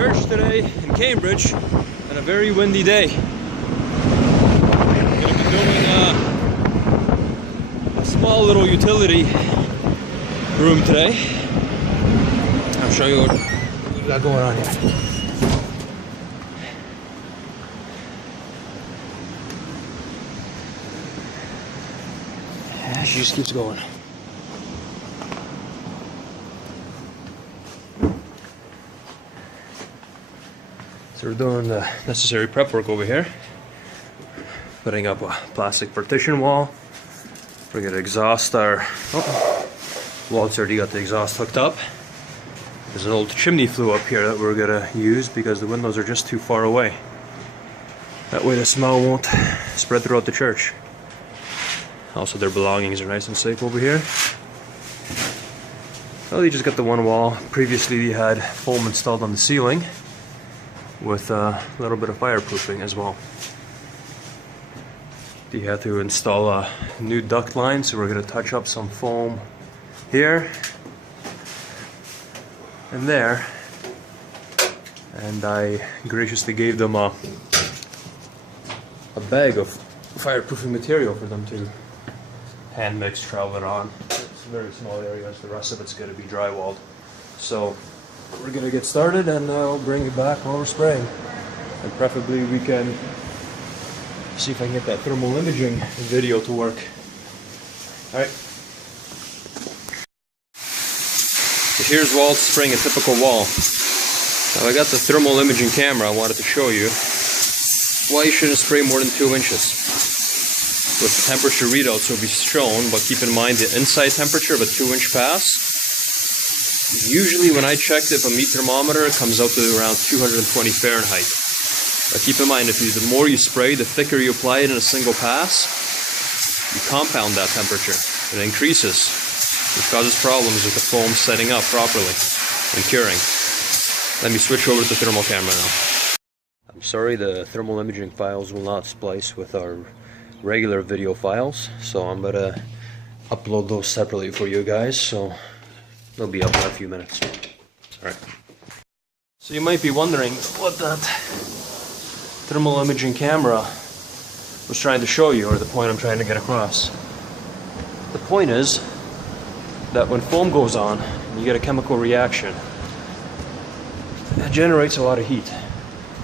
church today in Cambridge on a very windy day. I'm going to be doing a small little utility room today. I'll show you what we got going on here. Yeah, she just keeps going. So we're doing the necessary prep work over here. Putting up a plastic partition wall. We're gonna exhaust our... Walt's already got the exhaust hooked up. There's an old chimney flue up here that we're gonna use because the windows are just too far away. That way the smell won't spread throughout the church. Also, their belongings are nice and safe over here. Well, they just got the one wall. Previously they had foam installed on the ceiling with a little bit of fireproofing as well. They had to install a new duct line, so we're going to touch up some foam here and there. And I graciously gave them a bag of fireproofing material for them to hand mix, trowel it on. It's very small areas, the rest of it's going to be drywalled. So we're going to get started and I'll bring it back while we're spraying. And preferably we can see if I can get that thermal imaging video to work. Alright. So here's Walt spraying a typical wall. Now I got the thermal imaging camera I wanted to show you why you shouldn't spray more than 2 inches. With the temperature readouts will be shown, but keep in mind the inside temperature of a 2-inch pass. Usually when I checked it, if a meat thermometer, it comes out to around 220 Fahrenheit. But keep in mind, the more you spray, the thicker you apply it in a single pass, you compound that temperature. It increases, which causes problems with the foam setting up properly and curing. Let me switch over to the thermal camera now. I'm sorry, the thermal imaging files will not splice with our regular video files, so I'm gonna upload those separately for you guys, so they'll be up in a few minutes. Alright. So you might be wondering what that thermal imaging camera was trying to show you, or the point I'm trying to get across. The point is that when foam goes on, you get a chemical reaction. It generates a lot of heat.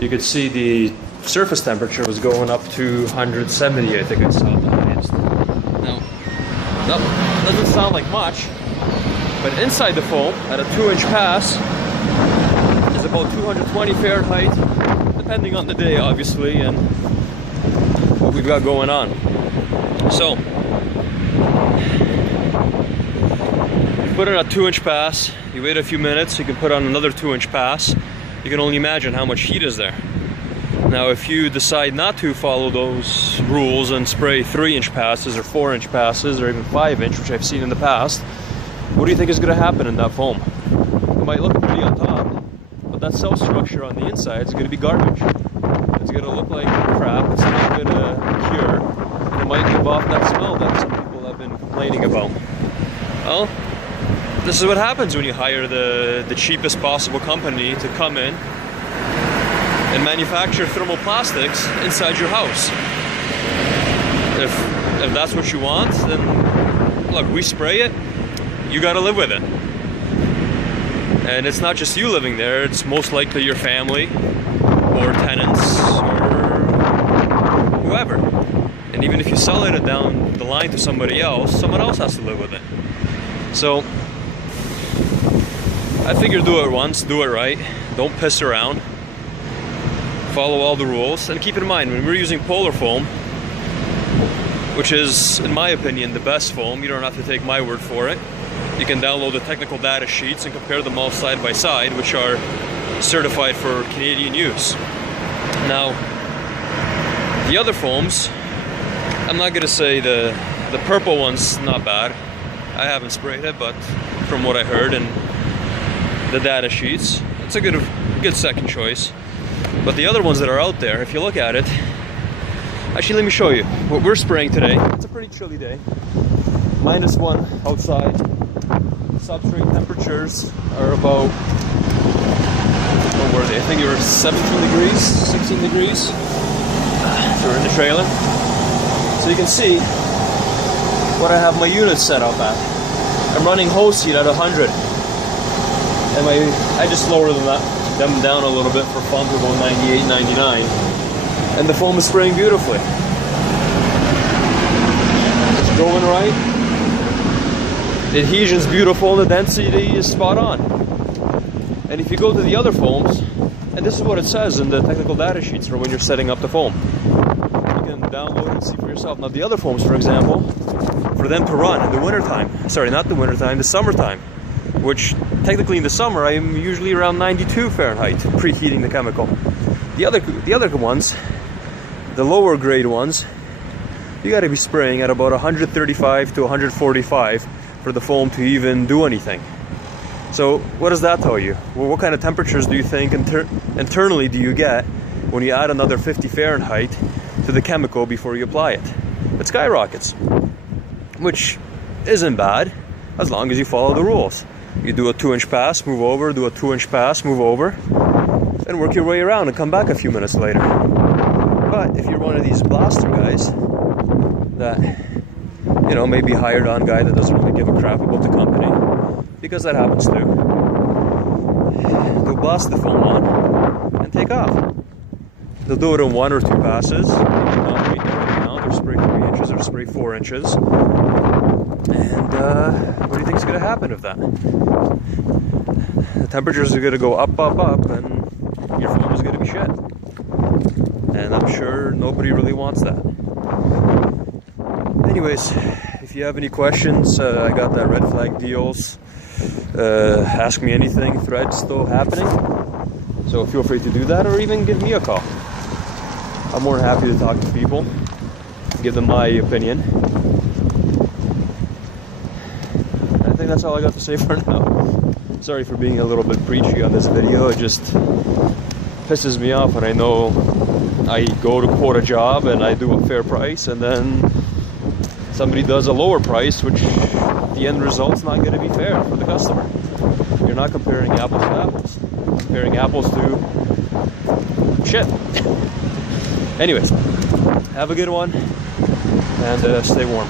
You could see the surface temperature was going up to 170, I think I saw the highest. Now, that doesn't sound like much, but inside the foam, at a 2-inch pass, is about 220 Fahrenheit, depending on the day, obviously, and what we've got going on. So, you put in a 2-inch pass, you wait a few minutes, you can put on another 2-inch pass. You can only imagine how much heat is there. Now, if you decide not to follow those rules and spray 3-inch passes or 4-inch passes or even 5-inch, which I've seen in the past, what do you think is going to happen in that foam? It might look pretty on top, but that cell structure on the inside is going to be garbage. It's going to look like crap. It's not going to cure. It might give off that smell that some people have been complaining about. Well, this is what happens when you hire the cheapest possible company to come in and manufacture thermoplastics inside your house. If that's what you want, then look, we spray it, you gotta live with it. And it's not just you living there, it's most likely your family or tenants or whoever. And even if you sell it down the line to somebody else, someone else has to live with it. So I figured do it once, do it right, don't piss around. Follow all the rules, and keep in mind when we're using polar foam, which is, in my opinion, the best foam, you don't have to take my word for it. You can download the technical data sheets and compare them all side by side, which are certified for Canadian use. Now, the other foams, I'm not going to say the purple one's not bad. I haven't sprayed it, but from what I heard in the data sheets, it's a good second choice. But the other ones that are out there, if you look at it, actually let me show you what we're spraying today. It's a pretty chilly day. -1 outside. Substrate temperatures are about What were they? I think they were 17 degrees, 16 degrees. They were in the trailer. So you can see what I have my unit set up at. I'm running hose heat at 100. And I just lower them down a little bit for fun to about 98, 99. And the foam is spraying beautifully. It's going right. The adhesion's beautiful and the density is spot on. And if you go to the other foams, and this is what it says in the technical data sheets for when you're setting up the foam. You can download it and see for yourself. Now the other foams, for example, for them to run in the wintertime, sorry, not the wintertime, the summertime, which technically in the summer I'm usually around 92 Fahrenheit, preheating the chemical. The other ones, the lower grade ones, you got to be spraying at about 135 to 145 for the foam to even do anything. So what does that tell you? Well, what kind of temperatures do you think internally do you get when you add another 50 Fahrenheit to the chemical before you apply it? It skyrockets, which isn't bad as long as you follow the rules. You do a 2-inch pass, move over, do a 2-inch pass, move over, and work your way around and come back a few minutes later. But if you're one of these blaster guys that, you know, maybe hired on guy that doesn't really give a crap about the company, because that happens too, they'll blast the foam on and take off. They'll do it in 1 or 2 passes, or spray 3 inches or spray 4 inches. And what do you think is going to happen with that? The temperatures are going to go up, up, up, and your foam is going to be shit. And I'm sure nobody really wants that. Anyways, if you have any questions, I got that red flag deals. Ask me anything, thread still happening. So feel free to do that, or even give me a call. I'm more than happy to talk to people, give them my opinion. I think that's all I got to say for now. Sorry for being a little bit preachy on this video. It just pisses me off when I know I go to quote a job and I do a fair price, and then somebody does a lower price, which the end result's not going to be fair for the customer. You're not comparing apples to apples. You're comparing apples to shit. Anyways, have a good one and stay warm.